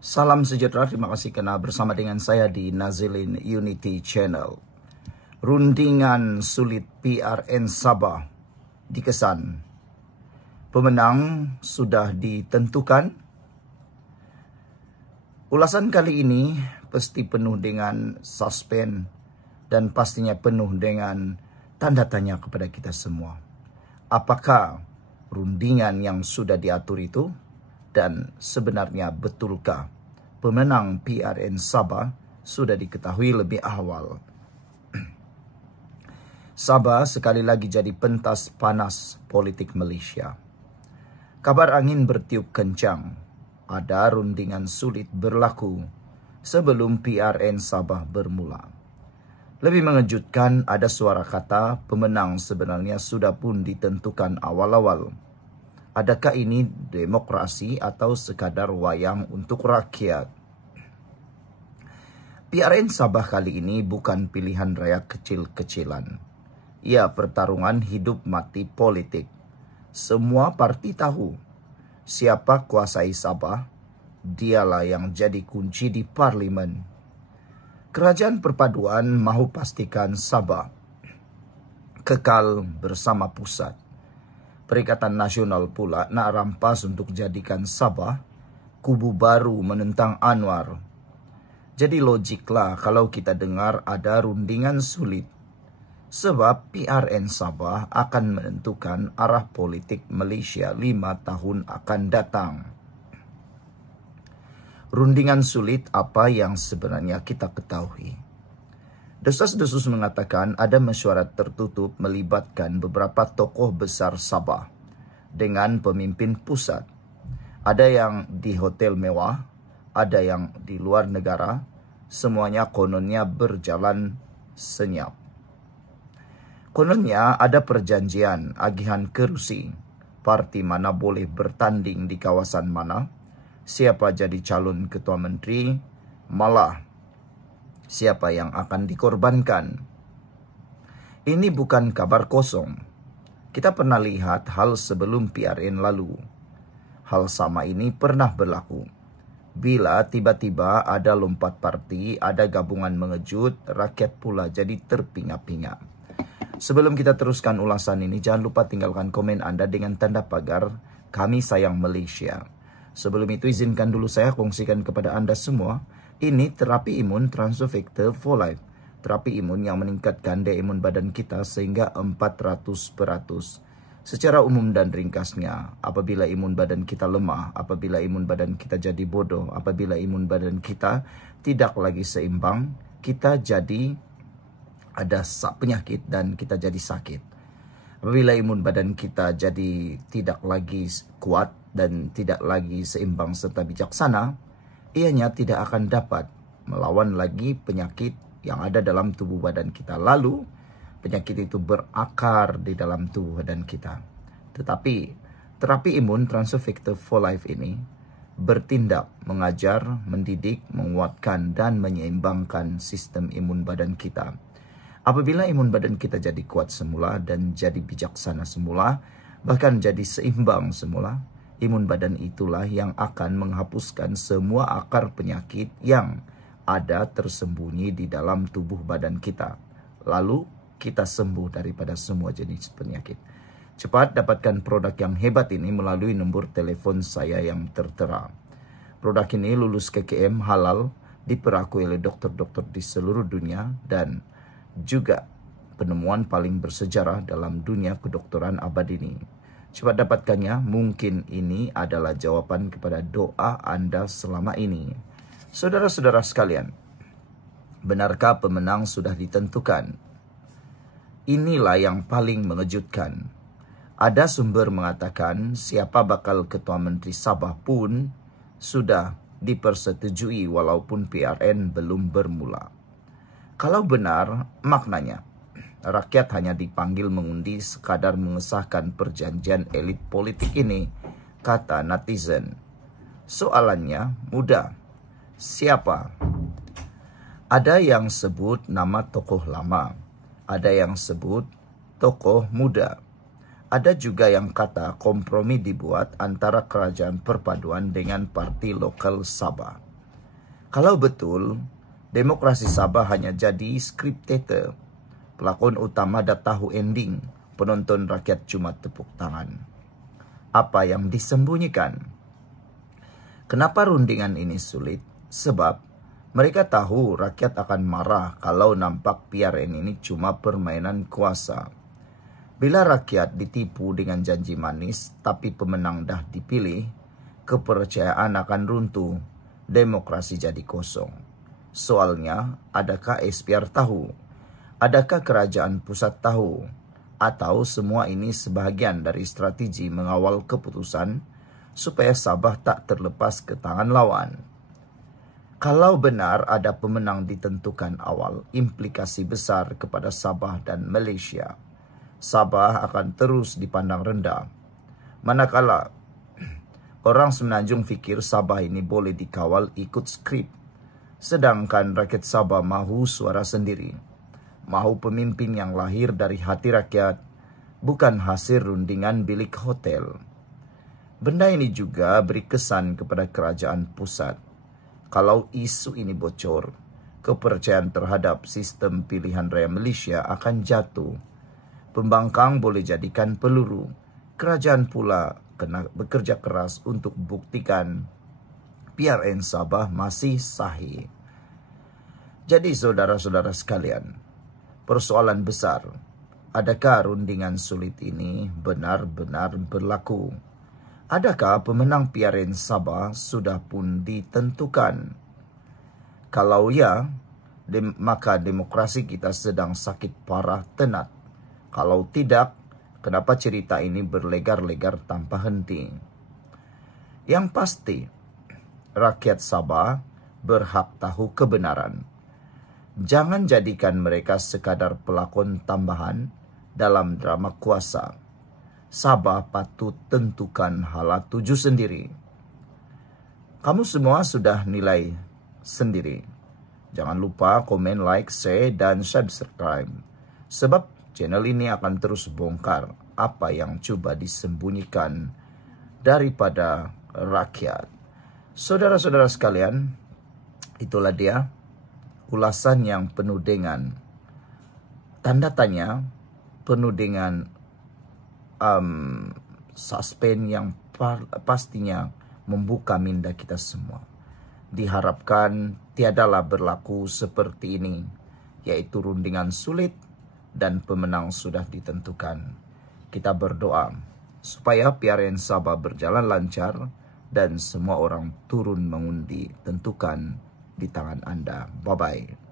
Salam sejahtera, terima kasih karena bersama dengan saya di Nazilin Unity Channel. Rundingan sulit PRN Sabah dikesan. Pemenang sudah ditentukan. Ulasan kali ini pasti penuh dengan suspense dan pastinya penuh dengan tanda tanya kepada kita semua. Apakah rundingan yang sudah diatur itu? Dan sebenarnya betulkah pemenang PRN Sabah sudah diketahui lebih awal? Sabah sekali lagi jadi pentas panas politik Malaysia. Kabar angin bertiup kencang. Ada rundingan sulit berlaku sebelum PRN Sabah bermula. Lebih mengejutkan, ada suara kata pemenang sebenarnya sudah pun ditentukan awal-awal. Adakah ini demokrasi atau sekadar wayang untuk rakyat? PRN Sabah kali ini bukan pilihan raya kecil-kecilan. Ia pertarungan hidup mati politik. Semua parti tahu siapa kuasai Sabah, dialah yang jadi kunci di parlimen. Kerajaan Perpaduan mahu pastikan Sabah kekal bersama pusat. Perikatan Nasional pula nak rampas untuk jadikan Sabah kubu baru menentang Anwar. Jadi logiklah kalau kita dengar ada rundingan sulit. Sebab PRN Sabah akan menentukan arah politik Malaysia 5 tahun akan datang. Rundingan sulit apa yang sebenarnya kita ketahui? Desas-desus mengatakan ada mesyuarat tertutup melibatkan beberapa tokoh besar Sabah dengan pemimpin pusat. Ada yang di hotel mewah, ada yang di luar negara, semuanya kononnya berjalan senyap. Kononnya ada perjanjian agihan kerusi, parti mana boleh bertanding di kawasan mana, siapa jadi calon ketua menteri, malah siapa yang akan dikorbankan. Ini bukan kabar kosong. Kita pernah lihat hal sebelum PRN lalu. Hal sama ini pernah berlaku. Bila tiba-tiba ada lompat parti, ada gabungan mengejut, rakyat pula jadi terpinga-pinga. Sebelum kita teruskan ulasan ini, jangan lupa tinggalkan komen Anda dengan tanda pagar Kami Sayang Malaysia. Sebelum itu izinkan dulu saya kongsikan kepada Anda semua. Ini terapi imun Transfer Factor for Life. Terapi imun yang meningkatkan daya imun badan kita sehingga 400%. Secara umum dan ringkasnya, apabila imun badan kita lemah, apabila imun badan kita jadi bodoh, apabila imun badan kita tidak lagi seimbang, kita jadi ada penyakit dan kita jadi sakit. Apabila imun badan kita jadi tidak lagi kuat dan tidak lagi seimbang serta bijaksana, ianya tidak akan dapat melawan lagi penyakit yang ada dalam tubuh badan kita. Lalu, penyakit itu berakar di dalam tubuh badan kita. Tetapi, terapi imun Transfer Factor for Life ini bertindak, mengajar, mendidik, menguatkan, dan menyeimbangkan sistem imun badan kita. Apabila imun badan kita jadi kuat semula dan jadi bijaksana semula, bahkan jadi seimbang semula, imun badan itulah yang akan menghapuskan semua akar penyakit yang ada tersembunyi di dalam tubuh badan kita. Lalu kita sembuh daripada semua jenis penyakit. Cepat dapatkan produk yang hebat ini melalui nombor telefon saya yang tertera. Produk ini lulus KKM halal, diperakui oleh dokter-dokter di seluruh dunia dan juga penemuan paling bersejarah dalam dunia kedokteran abad ini. Cepat dapatkannya, mungkin ini adalah jawaban kepada doa Anda selama ini. Saudara-saudara sekalian, benarkah pemenang sudah ditentukan? Inilah yang paling mengejutkan. Ada sumber mengatakan siapa bakal ketua menteri Sabah pun sudah dipersetujui walaupun PRN belum bermula. Kalau benar, maknanya rakyat hanya dipanggil mengundi sekadar mengesahkan perjanjian elit politik ini, kata netizen. Soalannya mudah. Siapa? Ada yang sebut nama tokoh lama. Ada yang sebut tokoh muda. Ada juga yang kata kompromi dibuat antara Kerajaan Perpaduan dengan parti lokal Sabah. Kalau betul, demokrasi Sabah hanya jadi scripted, pelakon utama dah tahu ending, penonton rakyat cuma tepuk tangan. Apa yang disembunyikan? Kenapa rundingan ini sulit? Sebab mereka tahu rakyat akan marah kalau nampak PRN ini cuma permainan kuasa. Bila rakyat ditipu dengan janji manis, tapi pemenang dah dipilih, kepercayaan akan runtuh, demokrasi jadi kosong. Soalnya, adakah SPR tahu? Adakah kerajaan pusat tahu? Atau semua ini sebahagian dari strategi mengawal keputusan supaya Sabah tak terlepas ke tangan lawan? Kalau benar ada pemenang ditentukan awal, implikasi besar kepada Sabah dan Malaysia. Sabah akan terus dipandang rendah. Manakala orang Semenanjung fikir Sabah ini boleh dikawal ikut skrip, sedangkan rakyat Sabah mahu suara sendiri, mahu pemimpin yang lahir dari hati rakyat, bukan hasil rundingan bilik hotel. Benda ini juga beri kesan kepada kerajaan pusat. Kalau isu ini bocor, kepercayaan terhadap sistem pilihan raya Malaysia akan jatuh. Pembangkang boleh jadikan peluru. Kerajaan pula kena bekerja keras untuk buktikan PRN Sabah masih sahih. Jadi saudara-saudara sekalian, persoalan besar, adakah rundingan sulit ini benar-benar berlaku? Adakah pemenang PRN Sabah sudah pun ditentukan? Kalau ya, maka demokrasi kita sedang sakit parah tenat. Kalau tidak, kenapa cerita ini berlegar-legar tanpa henti? Yang pasti, rakyat Sabah berhak tahu kebenaran. Jangan jadikan mereka sekadar pelakon tambahan dalam drama kuasa. Sabah patut tentukan hala tuju sendiri. Kamu semua sudah nilai sendiri. Jangan lupa komen, like, share, dan subscribe. Sebab channel ini akan terus bongkar apa yang coba disembunyikan daripada rakyat. Saudara-saudara sekalian, itulah dia ulasan yang penuh dengan tanda tanya, penuh dengan suspense yang pastinya membuka minda kita semua. Diharapkan tiadalah berlaku seperti ini, yaitu rundingan sulit dan pemenang sudah ditentukan. Kita berdoa supaya PRN Sabah berjalan lancar dan semua orang turun mengundi, tentukan di tangan Anda. Bye-bye.